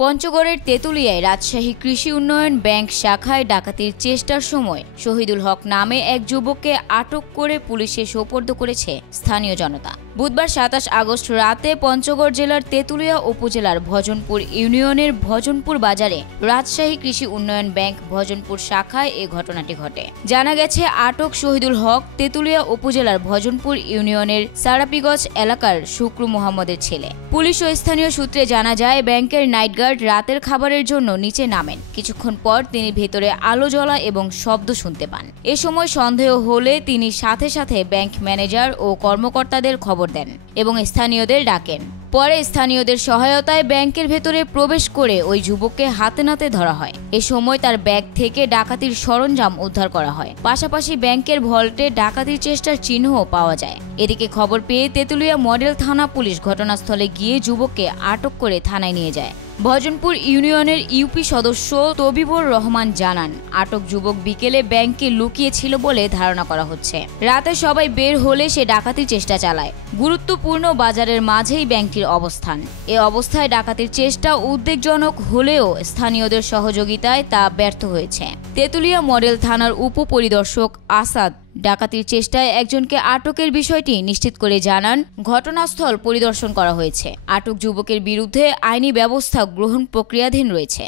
পঞ্চগড়ের তেঁতুলিয়ায় রাজশাহী কৃষি উন্নয়ন ব্যাংক শাখায় ডাকাতির চেষ্টার সময় শহীদুল হক নামে এক যুবককে আটক করে পুলিশে সোপর্দ করেছে স্থানীয় জনতা। বুধবার ২৭ আগস্ট রাতে পঞ্চগড় জেলার তেঁতুলিয়া উপজেলার ভজনপুর ইউনিয়নের ভজনপুর বাজারে রাজশাহী কৃষি উন্নয়ন ব্যাংক ভজনপুর শাখায় এ ঘটনাটি ঘটে। জানা গেছে, আটক শহীদুল হক তেঁতুলিয়া উপজেলার ভজনপুর ইউনিয়নের সারাপিগঞ্জ এলাকার শুক্রু মোহাম্মদের ছেলে। পুলিশ ও স্থানীয় সূত্রে জানা যায়, ব্যাংকের নাইট গার্ড রাতের খাবারের জন্য নিচে নামেন। কিছুক্ষণ পর তিনি ভেতরে আলো জ্বলা এবং শব্দ শুনতে পান। এ সময় সন্দেহ হলে তিনি সাথে সাথে ব্যাংক ম্যানেজার ও কর্মকর্তাদের খবর দেন এবং স্থানীয়দের ডাকেন। পরে স্থানীয়দের সহায়তায় ব্যাংকের ভেতরে প্রবেশ করে ওই যুবককে হাতে নাতে ধরা হয়। এ সময় তার ব্যাগ থেকে ডাকাতির সরঞ্জাম উদ্ধার করা হয়। পাশাপাশি ব্যাংকের ভল্টে ডাকাতির চেষ্টার চিহ্নও পাওয়া যায়। এদিকে খবর পেয়ে তেঁতুলিয়া মডেল থানা পুলিশ ঘটনাস্থলে গিয়ে যুবককে আটক করে থানায় নিয়ে যায়। ভজনপুর ইউনিয়নের ইউপি সদস্য তবিবুর রহমান জানান, আটক যুবক বিকেলে ব্যাংকে লুকিয়ে ছিল বলে ধারণা করা হচ্ছে। রাতে সবাই বের হলে সে ডাকাতির চেষ্টা চালায়। গুরুত্বপূর্ণ বাজারের মাঝেই ব্যাংকটির অবস্থান। এ অবস্থায় ডাকাতির চেষ্টা উদ্বেগজনক হলেও স্থানীয়দের সহযোগিতায় তা ব্যর্থ হয়েছে। তেঁতুলিয়া মডেল থানার উপপরিদর্শক আসাদ ডাকাতির চেষ্টায় একজনকে আটকের বিষয়টি নিশ্চিত করে জানান, ঘটনাস্থল পরিদর্শন করা হয়েছে। আটক যুবকের বিরুদ্ধে আইনি ব্যবস্থা গ্রহণ প্রক্রিয়াধীন রয়েছে।